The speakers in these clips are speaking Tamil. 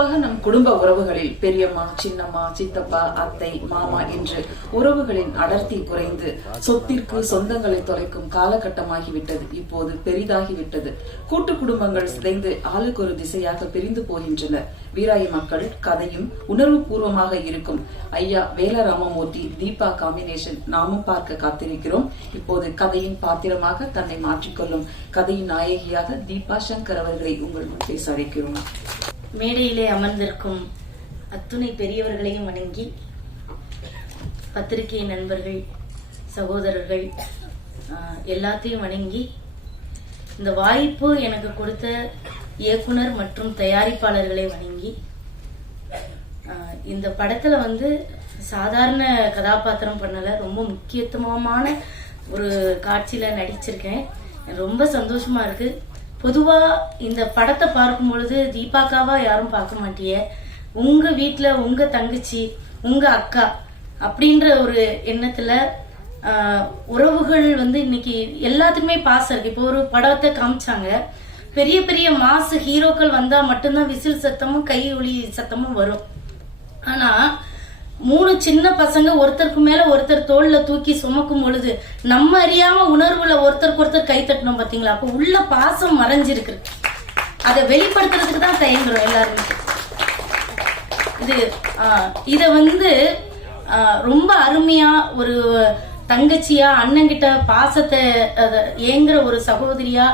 பொதுவாக நம் குடும்ப உறவுகளில் பெரியம்மா சின்னம்மா சித்தப்பா அத்தை மாமா என்று உறவுகளின் அடர்த்தி குறைந்து சொத்திற்கு சொந்தங்களை தொலைக்கும் காலகட்டமாகிவிட்டது. இப்போது பெரிதாகிவிட்டது. கூட்டு குடும்பங்கள் சிதைந்து ஆளுக்கு ஒரு திசையாக பிரிந்து போகின்றன. வீராய மக்கள் கதையும் உணர்வு பூர்வமாக இருக்கும். ஐயா வேலராமமூர்த்தி தீபா காம்பினேஷன் நாமும் பார்க்க காத்திருக்கிறோம். இப்போது கதையின் பாத்திரமாக தன்னை மாற்றிக்கொள்ளும் கதையின் நாயகியாக தீபா சங்கர் அவர்களை உங்கள் முன் பேச அழைக்கிறோம் மேடையிலே அமர்ந்திருக்கும் அத்துணை பெரியவர்களையும் வணங்கி பத்திரிகை நண்பர்கள் சகோதரர்கள் எல்லாத்தையும் வணங்கி இந்த வாய்ப்பு எனக்கு கொடுத்த இயக்குனர் மற்றும் தயாரிப்பாளர்களை வணங்கி இந்த படத்துல வந்து சாதாரண கதாபாத்திரம் பண்ணல ரொம்ப முக்கியத்துவமான ஒரு காட்சியில நடிச்சிருக்கேன். ரொம்ப சந்தோஷமா இருக்கு. பொதுவா இந்த படத்தை பார்க்கும் பொழுது தீபாக்காவா யாரும் பார்க்க மாட்டியே. உங்க வீட்ல உங்க தங்கச்சி உங்க அக்கா அப்படின்ற ஒரு எண்ணத்துல உறவுகள் வந்து இன்னைக்கு எல்லாத்துக்குமே பாசம் இருக்கு. இப்போ ஒரு படத்தை காமிச்சாங்க. பெரிய பெரிய மாசு ஹீரோக்கள் வந்தா மட்டும்தான் விசில் சத்தமும் கை ஒளி சத்தமும் வரும். ஆனா மூணு சின்ன பசங்க ஒருத்தருக்கு மேல ஒருத்தர் தோல்ல தூக்கி சுமக்கும் பொழுது நம்ம அறியாம உணர்வுல ஒருத்தருக்கு ஒருத்தர் கை தட்டணும் பாத்தீங்களா? அப்ப உள்ள பாசம் மறைஞ்சிருக்கு. அதை வெளிப்படுத்துறதுக்கு தான் தயங்குறோம் எல்லாருமே. இது ஆஹ், இத வந்து ஆஹ், ரொம்ப அருமையா ஒரு தங்கச்சியா அண்ணங்கிட்ட பாசத்தை ஏங்குற ஒரு சகோதரியா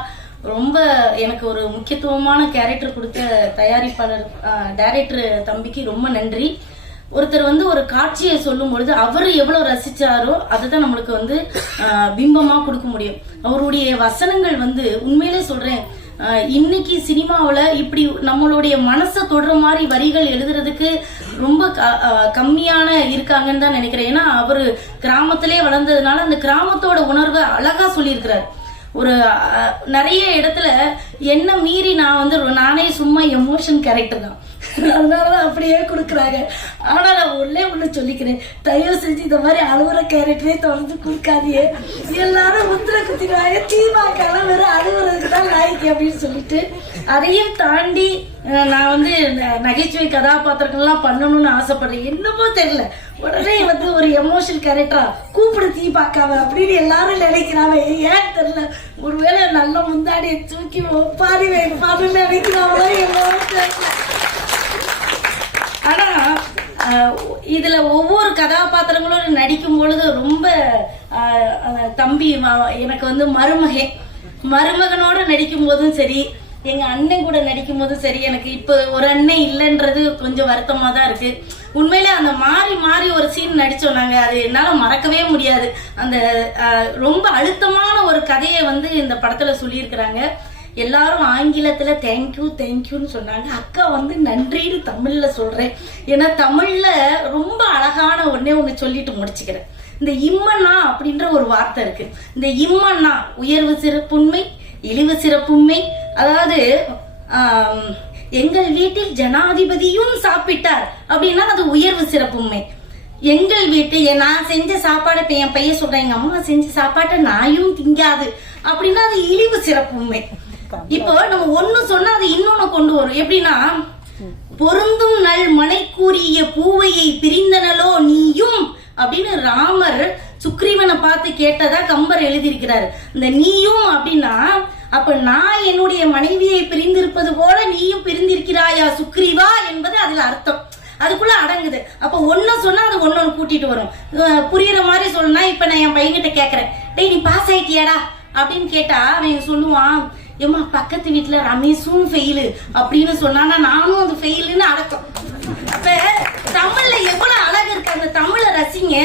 ரொம்ப எனக்கு ஒரு முக்கியத்துவமான கேரக்டர் கொடுத்த தயாரிப்பாளர் டைரக்டர் தம்பிக்கு ரொம்ப நன்றி. ஒருத்தர் வந்து ஒரு காட்சியை சொல்லும் பொழுது அவர் எவ்வளவு ரசிச்சாரோ அதுதான் நம்மளுக்கு வந்து பிம்பமா கொடுக்க முடியும். அவருடைய வசனங்கள் வந்து உண்மையிலே சொல்றேன். இன்னைக்கு சினிமாவில் இப்படி நம்மளுடைய மனசை தொடுற மாதிரி வரிகள் எழுதுறதுக்கு ரொம்ப க- கம்மியான இருக்காங்கன்னு தான் நினைக்கிறேன். ஏன்னா அவரு கிராமத்திலே வளர்ந்ததுனால அந்த கிராமத்தோட உணர்வை அழகா சொல்லியிருக்கிறார். ஒரு நிறைய இடத்துல என்ன மீறி நான் வந்து நானே சும்மா எமோஷன் கேரக்டர் தான். அதனாலதான் அப்படியே கொடுக்குறாங்க. ஆனா நான் ஒன்னே ஒண்ணு சொல்லிக்கிறேன். தயவு செஞ்சு இந்த மாதிரி அழுகுற கேரக்டரே தொடர்ந்து கொடுக்காதியே எல்லாரும் முத்திர குத்திடுவாங்க தீபாக்கால வெறும் அழுகுறதுக்கு தான் நாய்க்கு அப்படின்னு சொல்லிட்டு அதையும் தாண்டி நான் வந்து ந- நகைச்சுவை கதாபாத்திரங்கள்லாம் பண்ணணும்னு ஆசைப்படுறேன். என்னமோ தெரியல. உடனே வந்து ஒரு எமோஷன் கேரக்டரா கூப்பிடு தீ பார்க்காம அப்படின்னு எல்லாரும் நினைக்கிறாங்க ஏன் தெரியல? ஒருவேளை நல்ல முந்தாடியை தூக்கி ஒப்பாரி வைப்பாருன்னு நினைக்கிறாங்களோ என்னவோ தெரியல. இதுல ஒவ்வொரு கதாபாத்திரங்களும் நடிக்கும் பொழுது ரொம்ப தம்பி எனக்கு வந்து மருமகன் மருமகனோட நடிக்கும் போதும் சரி எங்க அண்ணன் கூட நடிக்கும் போதும் சரி எனக்கு இப்ப ஒரு அண்ணன் இல்லைன்றது கொஞ்சம் வருத்தமா தான் இருக்கு. உண்மையிலே அந்த மாறி மாறி ஒரு சீன் நடிச்சோம் நாங்க அது என்னால மறக்கவே முடியாது. அந்த ரொம்ப அழுத்தமான ஒரு கதையை வந்து இந்த படத்துல சொல்லியிருக்கிறாங்க. எல்லாரும் ஆங்கிலத்துல தேங்க்யூ தேங்க்யூன்னு சொன்னாங்க. அக்கா வந்து நன்றின்னு தமிழ்ல சொல்றேன். ஏன்னா தமிழ்ல ரொம்ப அழகான ஒன்னே ஒண்ணு சொல்லிட்டு முடிச்சுக்கிறேன். இந்த இம்மண்ணா அப்படின்ற ஒரு வார்த்தை இருக்கு. இந்த இம்மண்ணா உயர்வு சிறப்புண்மை இழிவு சிறப்புண்மை. அதாவது எங்கள் வீட்டில் ஜனாதிபதியும் சாப்பிட்டார் அப்படின்னா அது உயர்வு சிறப்புண்மை. எங்கள் வீட்டு நான் செஞ்ச சாப்பாடை என் பையன் சொல்றேன் எங்க அம்மா செஞ்ச சாப்பாட்டை நாயும் திங்காது அப்படின்னா அது இழிவு சிறப்புண்மை. இப்போ நம்ம ஒண்ணு சொன்னா அது இன்னொன்னு கொண்டு வரும். எப்படின்னா பொருந்தும் நல் மனை கூறிய பூவையை பிரிந்தனலோ நீயும் அப்படின்னு ராமர் சுக்ரீவனை பார்த்து கேட்டதா கம்பர் எழுதியிருக்கிறாரு. இந்த நீயும் அப்படின்னா அப்ப நான் என்னுடைய மனைவியை பிரிந்திருப்பது போல நீயும் பிரிந்திருக்கிறாயா சுக்ரீவா என்பது அதுல அர்த்தம். அதுக்குள்ள அடங்குது. அப்ப ஒண்ணு சொன்னா அது ஒண்ணு கூட்டிட்டு வரும். புரியுற மாதிரி சொல்லணும்னா இப்ப நான் என் பையன்கிட்ட கேக்குறேன். டேய் நீ பாஸ் ஆயிட்டியாடா? அப்படின்னு கேட்டா அவன் சொல்லுவான் ஏமா பக்கத்து வீட்டுல ரமேஷும் ஃபெயிலு அப்படின்னு சொன்னானா நானும் அந்த ஃபெயிலுன்னு அடக்கம். அப்ப தமிழ்ல எவ்வளவு அழகு இருக்கு அந்த தமிழ ரசிங்க.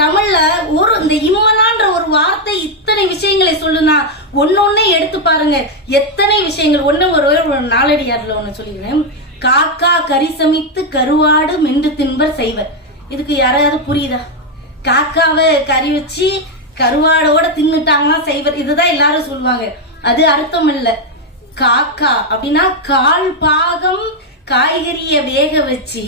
தமிழ்ல ஒரு இந்த இம்மனான்ற ஒரு வார்த்தை இத்தனை விஷயங்களை சொல்லுனா ஒன்னொன்னே எடுத்து பாருங்க. எத்தனை விஷயங்கள் ஒன்னு ஒரு ஒரு நாலடியார்ல ஒண்ணு சொல்லிக்கிறேன் காக்கா கறி சமைத்து கருவாடு மென்று தின்பர் செய்வர். இதுக்கு யாராவது புரியுதா? காக்காவை கறி வச்சு கருவாடோட தின்னுட்டாங்கன்னா செய்வர். இதுதான் எல்லாரும் சொல்லுவாங்க. அது அர்த்தம் இல்ல காக்கா அப்படின்னா கால் பாகம் காய்கறிய வேக வச்சு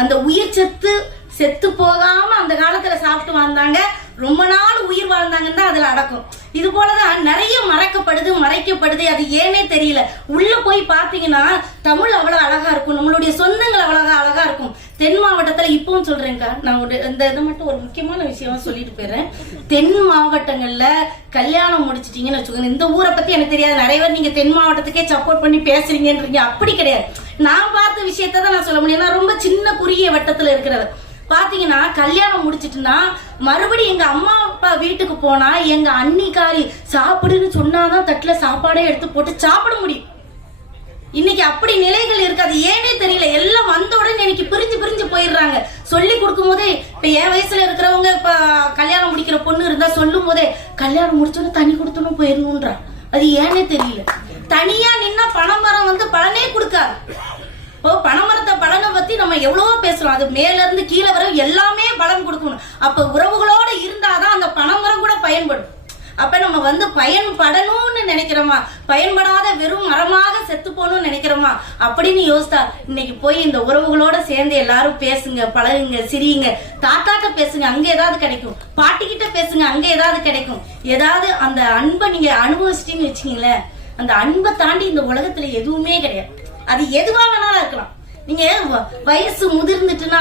அந்த உயிர் சத்து செத்து போகாம அந்த காலத்துல சாப்பிட்டு வாழ்ந்தாங்க. ரொம்ப நாள் உயிர் வாழ்ந்தாங்கன்னு தான் அதுல அடக்கும். இது போலதான் நிறைய மறக்கப்படுது மறைக்கப்படுது. அது ஏனே தெரியல. உள்ள போய் பாத்தீங்கன்னா தமிழ் அவ்வளவு அழகா இருக்கும். நம்மளுடைய சொந்தங்கள் அவ்வளவு அழகா இருக்கும். தென் மாவட்டத்துல இப்பவும் சொல்றேன்க்கா. நான் ஒரு இந்த இதை மட்டும் ஒரு முக்கியமான விஷயமா சொல்லிட்டு போயிடுறேன். தென் மாவட்டங்கள்ல கல்யாணம் முடிச்சிட்டீங்கன்னு வச்சுக்கோங்க. இந்த ஊரை பத்தி எனக்கு தெரியாது. நிறைய பேர் நீங்க தென் மாவட்டத்துக்கே சப்போர்ட் பண்ணி பேசுறீங்கன்றீங்க. அப்படி கிடையாது. நான் பார்த்த விஷயத்த தான் நான் சொல்ல முடியும். நான் ரொம்ப சின்ன குறுகிய வட்டத்துல இருக்கிறவர் பாத்தீங்கன்னா கல்யாணம் முடிச்சிட்டுனா மறுபடியும் எங்க அம்மா அப்பா வீட்டுக்கு போனா எங்க அன்னிக்காரி சாப்பிடுன்னு சொன்னாதான் தட்டுல சாப்பாடே எடுத்து போட்டு சாப்பிட முடியும். இன்னைக்கு அப்படி நிலைகள் இருக்காது ஏனே தெரியல. எல்லாம் வந்த உடனே இன்னைக்கு பிரிஞ்சு பிரிஞ்சு போயிடுறாங்க. சொல்லி கொடுக்கும் போதே இப்ப என் வயசுல இருக்கிறவங்க இப்ப கல்யாணம் முடிக்கிற பொண்ணு இருந்தா சொல்லும் போதே கல்யாணம் முடிச்சோன்னு தனி கொடுத்தணும் போயிடணும்ன்றா அது ஏனே தெரியல. தனியா நின்னா பணமரம் வந்து பலனே கொடுக்காது. இப்போ பணமரத்தை பலனை பத்தி நம்ம எவ்வளவோ பேசுறோம் அது மேல இருந்து கீழே வர எல்லாமே பலன் கொடுக்கணும். அப்ப உறவுகளோட இருந்தாதான் அந்த பனைமரம் கூட பயன்படும். அப்ப நம்ம வந்து பயன்படணும்னு நினைக்கிறோமா? பயன்படாத வெறும் மரமாக செத்து போகணும்னு நினைக்கிறோமா? அப்படின்னு யோசித்தா இன்னைக்கு போய் இந்த உறவுகளோட சேர்ந்து எல்லாரும் பேசுங்க பழகுங்க சிரியுங்க. தாத்தாட்ட பேசுங்க அங்க ஏதாவது கிடைக்கும். பாட்டிக்கிட்ட பேசுங்க அங்க ஏதாவது கிடைக்கும். ஏதாவது அந்த அன்பை நீங்க அனுபவிச்சிட்டீங்கன்னு வச்சுக்கீங்களேன் அந்த அன்பை தாண்டி இந்த உலகத்துல எதுவுமே கிடையாது. அது எதுவா வேணாலும் இருக்கலாம். நீங்க வ- வயசு முதிர்ந்துட்டுனா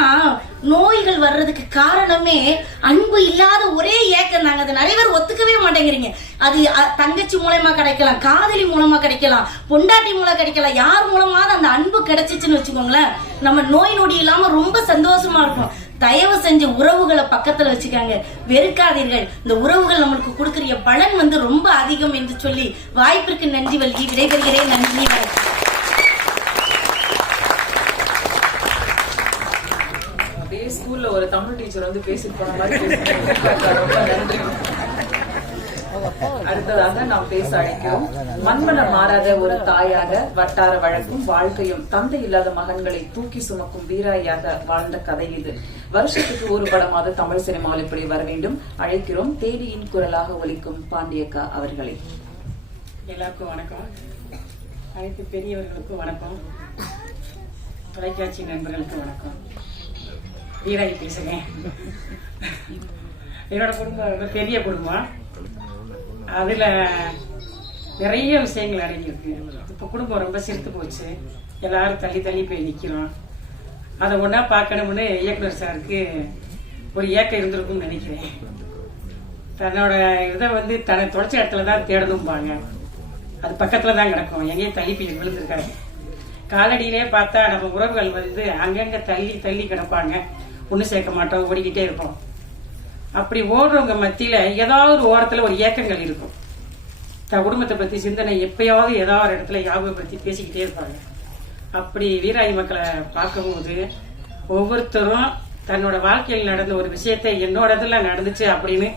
நோய்கள் வர்றதுக்கு காரணமே அன்பு இல்லாத ஒரே ஏக்கம் தாங்க. அதை நிறைய பேர் ஒத்துக்கவே மாட்டேங்கிறீங்க. அது அ, தங்கச்சி மூலயமா கிடைக்கலாம் காதலி மூலமா கிடைக்கலாம் பொண்டாட்டி மூலம் கிடைக்கலாம் யார் மூலமாவது அந்த அன்பு கிடைச்சிச்சுன்னு வச்சுக்கோங்களேன் நம்ம நோய் நொடி இல்லாம ரொம்ப சந்தோஷமா இருக்கும் தயவு செஞ்சு உறவுகளை பக்கத்துல வச்சுக்காங்க. வெறுக்காதீர்கள். இந்த உறவுகள் நம்மளுக்கு கொடுக்கிற பலன் வந்து ரொம்ப அதிகம் என்று சொல்லி வாய்ப்பிற்கு நன்றி வல்கி விடைபெறுகிறேன். நன்றி வணக்கம். அப்படியே ஸ்கூல்ல ஒரு தமிழ் டீச்சர் வந்து பேசிட்டு போன மாதிரி ரொம்ப நன்றி அடுத்ததாக நாம் பேச அழைக்கிறோம். மண்மனம் மாறாத ஒரு தாயாக வட்டார வழக்கும் வாழ்க்கையும் தந்தை இல்லாத மகன்களை தூக்கி சுமக்கும் வீராயாக வாழ்ந்த கதை இது. வருஷத்துக்கு ஒரு படமாவது தமிழ் சினிமாவில் இப்படி வர வேண்டும். அழைக்கிறோம். தேனியின் குரலாக ஒலிக்கும் பாண்டியக்கா அவர்களை. எல்லாருக்கும் வணக்கம். அனைத்து பெரியவர்களுக்கும் வணக்கம். தொலைக்காட்சி நண்பர்களுக்கு வணக்கம். வீராயி பேசுகிறேன் என்னோட குடும்பம் ரொம்ப பெரிய குடும்பம். அதில் நிறைய விஷயங்கள் அடங்கியிருக்கு. இப்போ குடும்பம் ரொம்ப சிரித்து போச்சு. எல்லாரும் தள்ளி தள்ளி போய் நிற்கிறோம் அதை ஒன்றா பார்க்கணும்னு இயக்குனர் சாருக்கு ஒரு ஏக்கம் இருந்திருக்கும்னு நினைக்கிறேன். தன்னோட இதை வந்து தன்னை தொடச்ச இடத்துல தான் தேடணும்பாங்க. அது பக்கத்துல தான் கிடக்கும். எங்கேயும் தள்ளி போய் விழுந்திருக்காரு. காலடியிலே பார்த்தா நம்ம உறவுகள் வந்து அங்கங்க தள்ளி தள்ளி கிடப்பாங்க. ஒன்றும் சேர்க்க மாட்டோம் ஓடிக்கிட்டே இருப்போம். அப்படி ஓடுறவங்க மத்தியில் ஏதாவது ஒரு ஓரத்தில் ஒரு ஏக்கங்கள் இருக்கும். த குடும்பத்தை பற்றி சிந்தனை எப்பயாவது ஏதாவது ஒரு இடத்துல ஞாபகப்படுத்தி பேசிக்கிட்டே இருப்பாங்க. அப்படி வீராயி மக்களை பார்க்கும்போது ஒவ்வொருத்தரும் தன்னோட வாழ்க்கையில் நடந்த ஒரு விஷயத்தை என்னோட இதில் நடந்துச்சு அப்படின்னு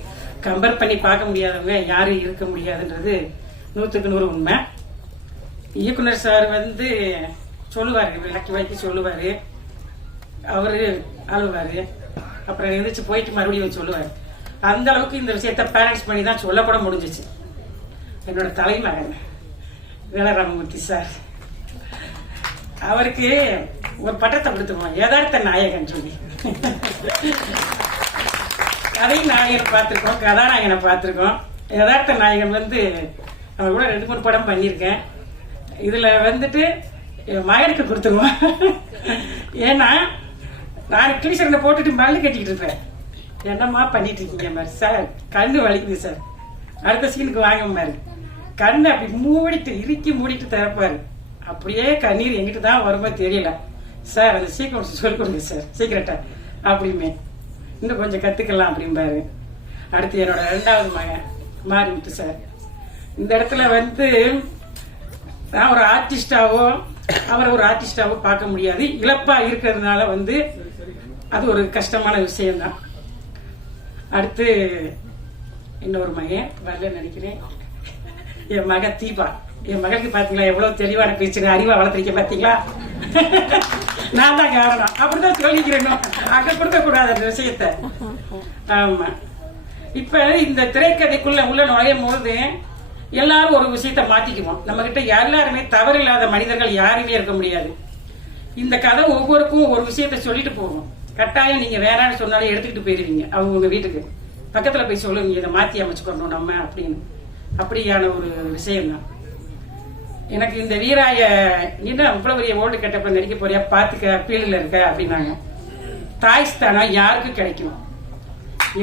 கம்பேர் பண்ணி பார்க்க முடியாதவங்க யாரும் இருக்க முடியாதுன்றது நூற்றுக்கு நூறு உண்மை. இயக்குனர் சார் வந்து சொல்லுவார் விளக்கி வைக்க சொல்லுவார். அவரு அழுவாரு. அப்புறம் எழுந்திரிச்சு போயிட்டு மறுபடியும் சொல்லுவார். அந்த அளவுக்கு இந்த விஷயத்த பேரண்ட்ஸ் பண்ணி தான் சொல்லக்கூட முடிஞ்சிச்சு. என்னோட தலைமகன் வேலராமமூர்த்தி சார். அவருக்கு ஒரு பட்டத்தை கொடுத்துருவோம். யதார்த்த நாயகன் சொல்லி. கதை நாயகனை பார்த்துருக்கோம் கதாநாயகனை பார்த்துருக்கோம். யதார்த்த நாயகன் வந்து அவர் கூட ரெண்டு மூணு படம் பண்ணியிருக்கேன். இதில் வந்துட்டு மகனுக்கு கொடுத்துருவோம். ஏன்னா நான் கிளீசரனை போட்டுட்டு மல்லு கட்டிக்கிட்டு இருப்பேன். என்னம்மா பண்ணிட்டு இருக்கீங்க மாதிரி? சார் கண்ணு வலிக்குது சார். அடுத்த சீனுக்கு வாங்க மாதிரி. கண்ணை அப்படி மூடிட்டு இறுக்கி மூடிட்டு திறப்பாரு. அப்படியே கண்ணீர் எங்கிட்ட தான் வருமோ தெரியல. சார் அந்த சீக்கிரம் சொல்லி கொடுங்க சார். சீக்கிரட்டா அப்படிமே. இன்னும் கொஞ்சம் கத்துக்கலாம் அப்படிம்பாரு. அடுத்து என்னோட ரெண்டாவது மகன் மாறிவிட்டு சார். இந்த இடத்துல வந்து நான் ஒரு ஆர்டிஸ்டாவோ அவரை ஒரு ஆர்டிஸ்டாவோ பார்க்க முடியாது. இழப்பா இருக்கிறதுனால வந்து அது ஒரு கஷ்டமான விஷயம்தான். அடுத்து இன்னொரு மகன் வரல நினைக்கிறேன். என் மக தீபா. என் மகளுக்கு பாத்தீங்களா எவ்வளவு தெளிவான பேச்சு அறிவா வளர்த்திருக்க பாத்தீங்களா? நான் தான் காரணம். அப்படிதான் சொல்லிக்கிறேன். அங்க கொடுக்க கூடாது அந்த விஷயத்த. ஆமா. இப்ப இந்த திரைக்கதைக்குள்ள உள்ள நுழையும் போது எல்லாரும் ஒரு விஷயத்த மாத்திக்குவோம். நம்ம கிட்ட எல்லாருமே தவறில்லாத மனிதர்கள் யாருமே இருக்க முடியாது. இந்த கதை ஒவ்வொருக்கும் ஒரு விஷயத்த சொல்லிட்டு போவோம் கட்டாயம் நீங்க வேணாம்னு சொன்னாலும் எடுத்துக்கிட்டு போயிருவீங்க. அவங்க உங்க வீட்டுக்கு. பக்கத்துல போய் சொல்லுவீங்க இதை மாத்தி அமைச்சுக்கணும் நம்ம அப்படின்னு. அப்படியான ஒரு விஷயம் தான் எனக்கு இந்த வீராய என்ன இவ்வளவு பெரிய ஓல்டு கட்டப்ப நடிக்க போறியா? பாத்துக்க ஃபீல்டில் இருக்க அப்படின்னாங்க. தாய் ஸ்தானம் யாருக்கு கிடைக்கும்.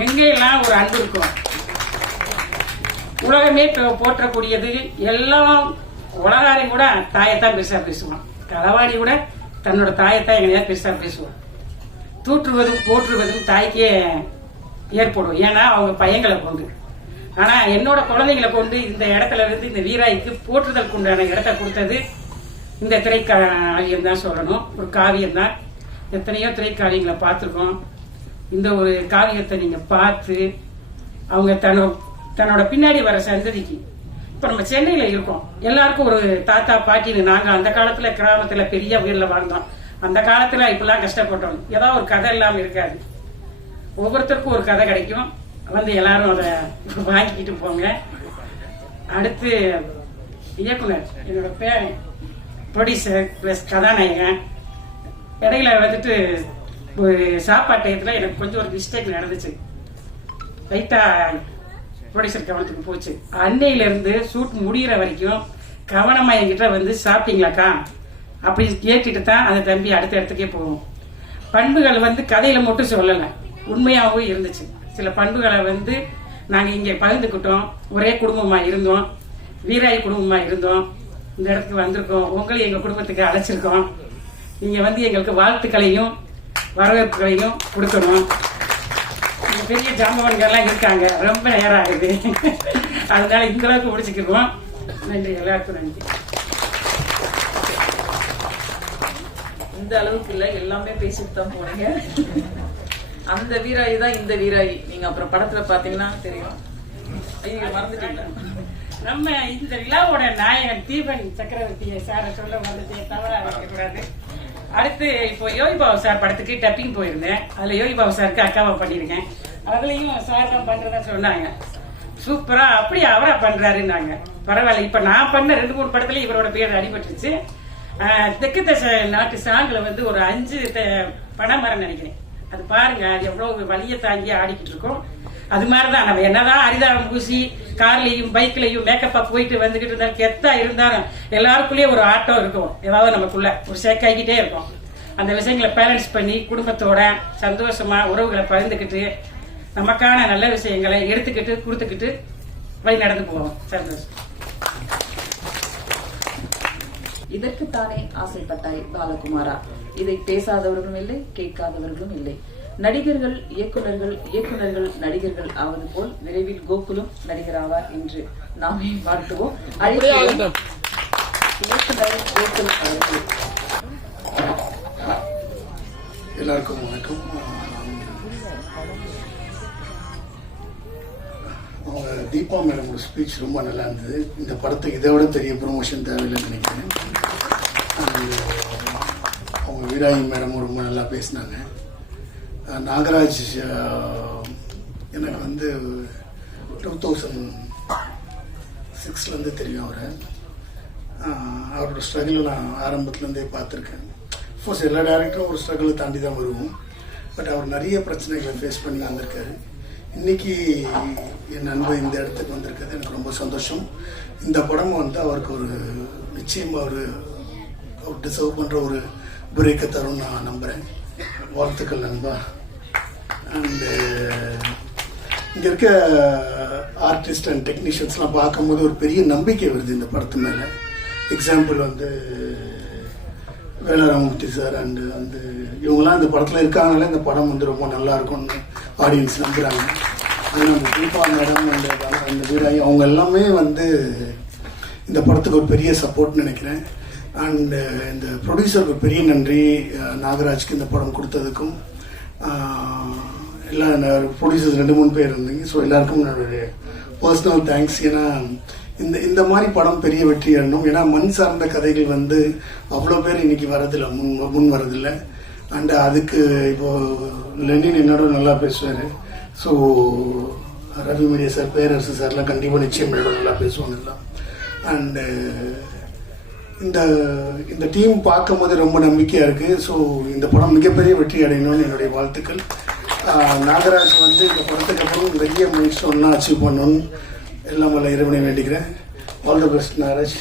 எங்கெல்லாம் ஒரு அன்பு இருக்கும் உலகமே இப்போ போற்றக்கூடியது எல்லாம் உலகாரையும் கூட தாயத்தான் பெருசா பேசுவான். களவாணி கூட தன்னோட தாயத்தான் எங்கேயா பெருசா பேசுவான். தூற்றுவதும் போற்றுவதும் தாய்க்கே ஏற்படும். ஏன்னா அவங்க பையங்களை கொண்டு. ஆனா என்னோட குழந்தைங்களை கொண்டு இந்த இடத்துல இருந்து இந்த வீராய்க்கு போற்றுதலுக்கு உண்டான இடத்த கொடுத்தது இந்த திரைக்காவியம் தான் சொல்லணும். ஒரு காவியம் தான். எத்தனையோ திரைக்காவியங்களை பார்த்துருக்கோம். இந்த ஒரு காவியத்தை நீங்க பார்த்து அவங்க தன்னோ தன்னோட பின்னாடி வர சந்ததிக்கு. இப்ப நம்ம சென்னையில இருக்கோம். எல்லாருக்கும் ஒரு தாத்தா பாட்டின்னு நாங்க அந்த காலத்துல கிராமத்துல பெரிய வீடுல வாழ்ந்தோம். அந்த காலத்துல இப்பெல்லாம் கஷ்டப்பட்டோம். ஏதாவது ஒரு கதை இல்லாம இருக்காது. ஒவ்வொருத்தருக்கும் ஒரு கதை கிடைக்கும். வந்து எல்லாரும் அதை வாங்கிக்கிட்டு போங்க. அடுத்து இயக்குனர் என்னோட பேர் ப்ரொடியூசர் ப்ளஸ் கதாநாயகன். இடையில வந்துட்டு ஒரு சாப்பாட்டு டயத்துல எனக்கு கொஞ்சம் ஒரு மிஸ்டேக் நடந்துச்சு. லைட்டா ப்ரொடியூசர் கவனத்துக்கு போச்சு. அன்னையில இருந்து ஷூட் முடியிற வரைக்கும் கவனமா என்கிட்ட வந்து சாப்பிட்டீங்களாக்கா? அப்படி கேட்டுட்டு தான் அந்த தம்பி அடுத்த இடத்துக்கே போகும். பண்புகள் வந்து கதையில மட்டும் சொல்லலை. உண்மையாகவும் இருந்துச்சு. சில பண்புகளை வந்து நாங்கள் இங்கே பகிர்ந்துக்கிட்டோம். ஒரே குடும்பமாக இருந்தோம். வீராய் குடும்பமாக இருந்தோம். இந்த இடத்துக்கு வந்திருக்கோம். உங்களையும் எங்கள் குடும்பத்துக்கு அழைச்சிருக்கோம். நீங்கள் வந்து எங்களுக்கு வாழ்த்துக்களையும் வரவேற்புகளையும் கொடுக்கணும். பெரிய ஜாம்பவன்கள்லாம் இருக்காங்க. ரொம்ப நேரம் ஆகுது. அதனால இந்த அளவுக்கு முடிச்சுக்கிடுவோம் நன்றி. எல்லாருக்கும் நன்றி. இந்த அளவுக்கு இல்ல எல்லாமே பேசிட்டு தான் போனீங்க. அந்த வீராயி தான் இந்த வீராயி. நீங்க அப்புறம் படத்துல பாத்தீங்கன்னா தெரியும். ஐயோ மறந்துட்டீங்களா? நம்ம இந்த விழாவோட நாயகன் தீபன் சக்கரவர்த்தியை சாரை சொல்ல வந்ததே தவறா வைக்கக்கூடாது அடுத்து இப்போ யோகி பாபு சார் படத்துக்கு டப்பிங் போயிருந்தேன். அதுல யோகி பாபு சாருக்கு அக்காவை பண்ணியிருக்கேன் அதுலயும் சார் தான் பண்றதா சொன்னாங்க. சூப்பரா அப்படி அவரா பண்றாருன்னாங்க. பரவாயில்ல இப்ப நான் பண்ண ரெண்டு மூணு படத்துல இவரோட பேர் அடிபட்டுருச்சு. தெற்கு தசை நாட்டு சாங்கில் வந்து ஒரு அஞ்சு த- பனைமரம் நினைக்கிறேன். அது பாருங்க அது எவ்வளோ வலிய தாங்கி ஆடிக்கிட்டு இருக்கோம். அது மாதிரி தான் நம்ம என்னதான் அரிதாரம் பூசி கார்லையும் பைக்லையும் மேக்கப்பா போயிட்டு வந்துகிட்டு இருந்தாலும் கெத்தா இருந்தாலும் எல்லாருக்குள்ளேயும் ஒரு ஆட்டம் இருக்கும். ஏதாவது நமக்குள்ள ஒரு சேக்காய்கிட்டே இருக்கும். அந்த விஷயங்களை பேலன்ஸ் பண்ணி குடும்பத்தோட சந்தோஷமா உறவுகளை பகிர்ந்துக்கிட்டு நமக்கான நல்ல விஷயங்களை எடுத்துக்கிட்டு கொடுத்துக்கிட்டு வழி நடந்து போவோம். சந்தோஷம். இதற்குத்தானே ஆசைப்பட்டாய் பாலகுமாரா? இதை பேசாதவர்களும் இல்லை கேட்காதவர்களும் இல்லை. நடிகர்கள் இயக்குனர்கள் இயக்குனர்கள் நடிகர்கள் ஆவது போல் விரைவில் கோகுலும் நடிகராவார் என்று நாமே வாழ்த்துவோம். எல்லாருக்கும் வணக்கம். அவங்க தீபா மேடமோட ஸ்பீச் ரொம்ப நல்லா இருந்தது. இந்த படத்துக்கு இதை விட பெரிய ப்ரொமோஷன் தேவையில்லைன்னு நினைக்கிறேன். அவங்க வீராயி மேடமும் ரொம்ப நல்லா பேசினாங்க. நாகராஜ் எனக்கு வந்து டூ தௌசண்ட் சிக்ஸ்லேருந்து தெரியும் அவரை. அவரோட ஸ்ட்ரகிளை நான் ஆரம்பத்துலேருந்தே பார்த்துருக்கேன். அஃப்கோர்ஸ் எல்லா டேரக்டரும் ஒரு ஸ்ட்ரகிளை தாண்டி தான் வருவோம். பட் அவர் நிறைய பிரச்சனைகளை ஃபேஸ் பண்ணி வந்திருக்காரு. இன்னைக்கு என் அன்பு இந்த இடத்துக்கு வந்திருக்கிறது எனக்கு ரொம்ப சந்தோஷம். இந்த படம் வந்து அவருக்கு ஒரு நிச்சயமாக ஒரு அவர் டிசர்வ் பண்ணுற ஒரு பிரேக்கை தரும்னு நான் நம்புகிறேன் வாழ்த்துக்கள் நண்பா. அண்டு இங்கே இருக்க ஆர்டிஸ்ட் அண்ட் டெக்னீஷியன்ஸ்லாம் பார்க்கும்போது ஒரு பெரிய நம்பிக்கை வருது இந்த படத்து மேலே. எக்ஸாம்பிள் வந்து வேலாராமூர்த்தி சார் அண்டு அந்த இவங்கெல்லாம் இந்த படத்தில் இருக்காங்கனால இந்த படம் வந்து ரொம்ப நல்லா இருக்கும்னு ஆடியன்ஸ் நம்புறாங்க. ஆனால் அந்த தீபா மேடம் அந்த அந்த வீராயி அவங்க எல்லாமே வந்து இந்த படத்துக்கு ஒரு பெரிய சப்போர்ட் நினைக்கிறேன். அண்டு இந்த ப்ரொடியூசருக்கு பெரிய நன்றி நாகராஜ்க்கு இந்த படம் கொடுத்ததுக்கும். எல்லா ப்ரொடியூசர்ஸ் ரெண்டு மூணு பேர் இருந்தீங்க. ஸோ எல்லாருக்கும் என்னுடைய பர்சனல் தேங்க்ஸ் ஏன்னா இந்த இந்த மாதிரி படம் பெரிய வெற்றி ஆடணும் ஏன்னா மண் சார்ந்த கதைகள் வந்து அவ்வளோ பேர் இன்னைக்கு வரதில்லை. முன் முன் வரதில்லை. அண்ட் அதுக்கு இப்போ லெனின் என்னோட நல்லா பேசுவார். So Ravi media sir Perarasu சார்லாம் கண்டிப்பாக நிச்சயம் என்னோட நல்லா பேசுவாங்க அண்டு இந்த இந்த டீம் பார்க்கும் போது ரொம்ப நம்பிக்கையா இருக்கு. ஸோ இந்த படம் மிகப்பெரிய வெற்றி அடையணும்னு என்னுடைய வாழ்த்துக்கள். நாகராஜ் வந்து இந்த படத்துக்கு அப்புறம் பெரிய மைல் ஸ்டோன்லாம் அச்சீவ் பண்ணணும். எல்லாம் வல்ல இறைவனை வேண்டிக்கிறேன். All the best Nagaraj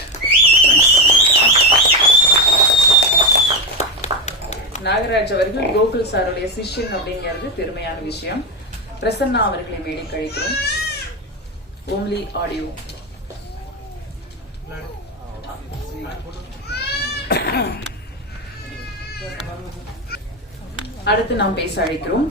Nagaraj அவர்கள் கோகுல் சாருடைய சிஷ்யன் அப்படிங்கிறது பெருமையான விஷயம். பிரசன்னா அவர்களை மேடை கழிக்கிறோம். Only audio. அடுத்து நாம் பேச அழைக்கிறோம்.